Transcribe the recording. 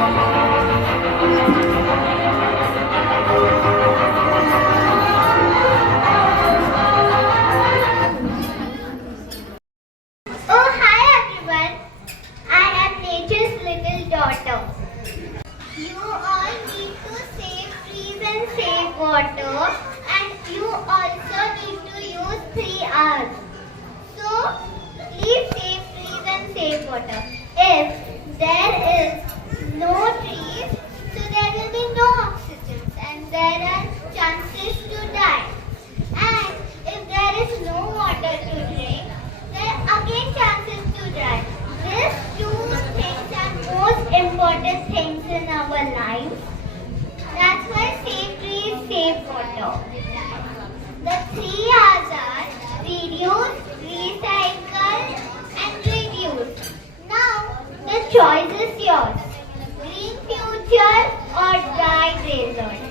Oh, hi everyone. I am nature's little daughter. You all need to save trees and save water, and you also need to use 3 R's. So, please save trees and save water. If there is no trees, so there will be no oxygen and there are chances to die. And if there is no water to drink, there are again chances to die. These 2 things are most important things in our lives. That's why save trees, save water. The 3 R's are reduce, recycle and reduce. Now the choice is yours. Green future or dry desert.